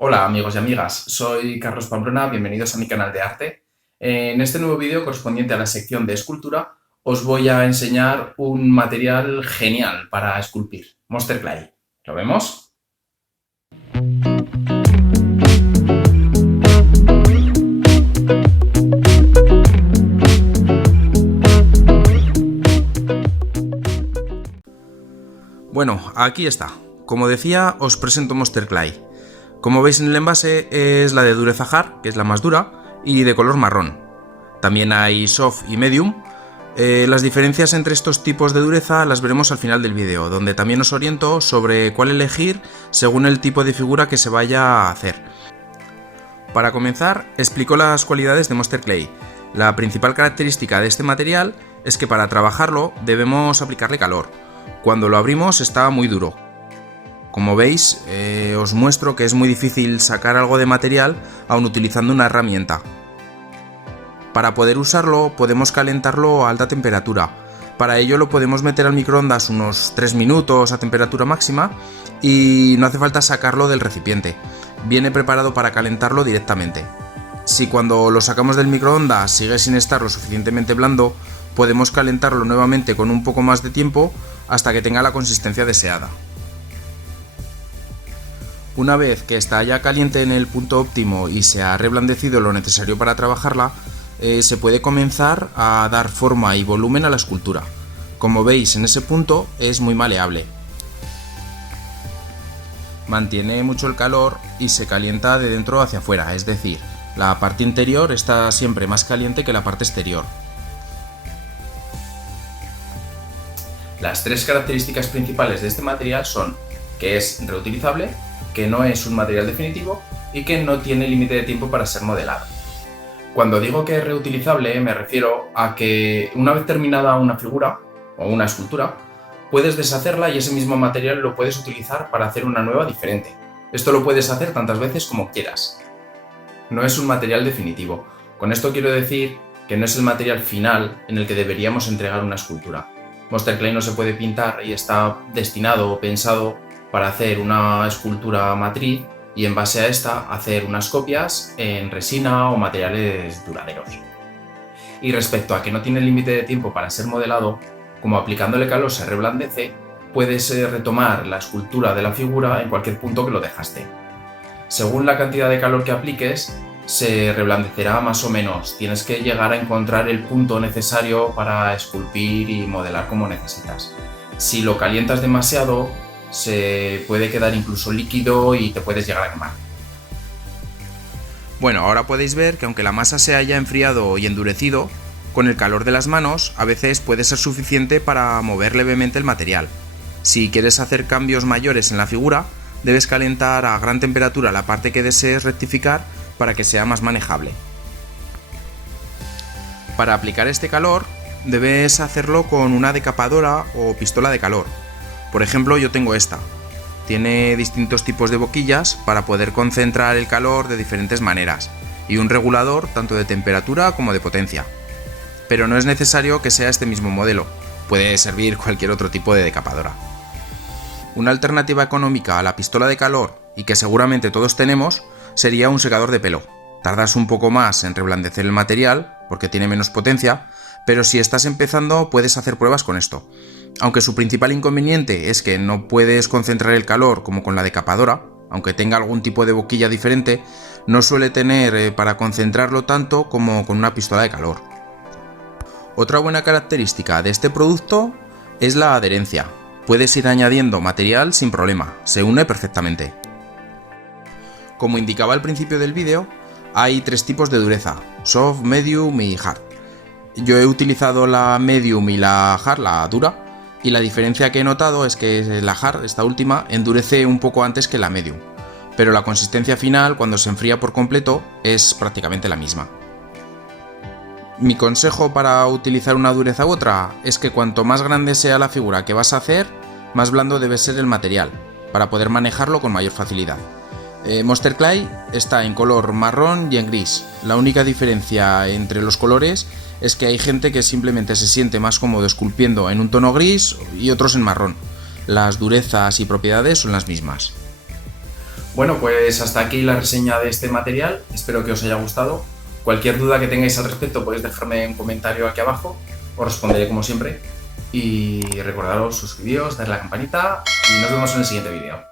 Hola amigos y amigas, soy Carlos Pamplona, bienvenidos a mi canal de arte. En este nuevo vídeo correspondiente a la sección de escultura os voy a enseñar un material genial para esculpir, Monster Clay. ¿Lo vemos? Bueno, aquí está. Como decía, os presento Monster Clay. Como veis en el envase es la de dureza hard, que es la más dura, y de color marrón. También hay soft y medium. Las diferencias entre estos tipos de dureza las veremos al final del vídeo, donde también os oriento sobre cuál elegir según el tipo de figura que se vaya a hacer. Para comenzar, explico las cualidades de Monster Clay. La principal característica de este material es que para trabajarlo debemos aplicarle calor. Cuando lo abrimos está muy duro. Como veis, os muestro que es muy difícil sacar algo de material aun utilizando una herramienta. Para poder usarlo podemos calentarlo a alta temperatura. Para ello lo podemos meter al microondas unos 3 minutos a temperatura máxima y no hace falta sacarlo del recipiente. Viene preparado para calentarlo directamente. Si cuando lo sacamos del microondas sigue sin estar lo suficientemente blando, podemos calentarlo nuevamente con un poco más de tiempo hasta que tenga la consistencia deseada. Una vez que está ya caliente en el punto óptimo y se ha reblandecido lo necesario para trabajarla, se puede comenzar a dar forma y volumen a la escultura. Como veis, en ese punto es muy maleable. Mantiene mucho el calor y se calienta de dentro hacia afuera, es decir, la parte interior está siempre más caliente que la parte exterior. Las tres características principales de este material son que es reutilizable, que no es un material definitivo y que no tiene límite de tiempo para ser modelado. Cuando digo que es reutilizable me refiero a que una vez terminada una figura o una escultura, puedes deshacerla y ese mismo material lo puedes utilizar para hacer una nueva diferente. Esto lo puedes hacer tantas veces como quieras. No es un material definitivo. Con esto quiero decir que no es el material final en el que deberíamos entregar una escultura. Monster Clay no se puede pintar y está destinado o pensado para hacer una escultura matriz y en base a esta hacer unas copias en resina o materiales duraderos. Y respecto a que no tiene límite de tiempo para ser modelado, como aplicándole calor se reblandece, puedes retomar la escultura de la figura en cualquier punto que lo dejaste. Según la cantidad de calor que apliques, se reblandecerá más o menos. Tienes que llegar a encontrar el punto necesario para esculpir y modelar como necesitas. Si lo calientas demasiado, se puede quedar incluso líquido y te puedes llegar a quemar. Bueno, ahora podéis ver que aunque la masa se haya enfriado y endurecido, con el calor de las manos a veces puede ser suficiente para mover levemente el material. Si quieres hacer cambios mayores en la figura, debes calentar a gran temperatura la parte que desees rectificar para que sea más manejable. Para aplicar este calor, debes hacerlo con una decapadora o pistola de calor. Por ejemplo, yo tengo esta. Tiene distintos tipos de boquillas para poder concentrar el calor de diferentes maneras y un regulador tanto de temperatura como de potencia. Pero no es necesario que sea este mismo modelo, puede servir cualquier otro tipo de decapadora. Una alternativa económica a la pistola de calor, y que seguramente todos tenemos, sería un secador de pelo. Tardas un poco más en reblandecer el material, porque tiene menos potencia, pero si estás empezando puedes hacer pruebas con esto. Aunque su principal inconveniente es que no puedes concentrar el calor como con la decapadora, aunque tenga algún tipo de boquilla diferente, no suele tener para concentrarlo tanto como con una pistola de calor. Otra buena característica de este producto es la adherencia. Puedes ir añadiendo material sin problema, se une perfectamente. Como indicaba al principio del vídeo, hay tres tipos de dureza: soft, medium y hard. Yo he utilizado la medium y la hard, la dura, y la diferencia que he notado es que la hard, esta última, endurece un poco antes que la medium, pero la consistencia final cuando se enfría por completo es prácticamente la misma. Mi consejo para utilizar una dureza u otra es que cuanto más grande sea la figura que vas a hacer, más blando debe ser el material, para poder manejarlo con mayor facilidad. Monster Clay está en color marrón y en gris. La única diferencia entre los colores es que hay gente que simplemente se siente más cómodo esculpiendo en un tono gris y otros en marrón. Las durezas y propiedades son las mismas. Bueno, pues hasta aquí la reseña de este material, espero que os haya gustado. Cualquier duda que tengáis al respecto podéis dejarme un comentario aquí abajo, os responderé como siempre. Y recordaros suscribiros, darle a la campanita y nos vemos en el siguiente vídeo.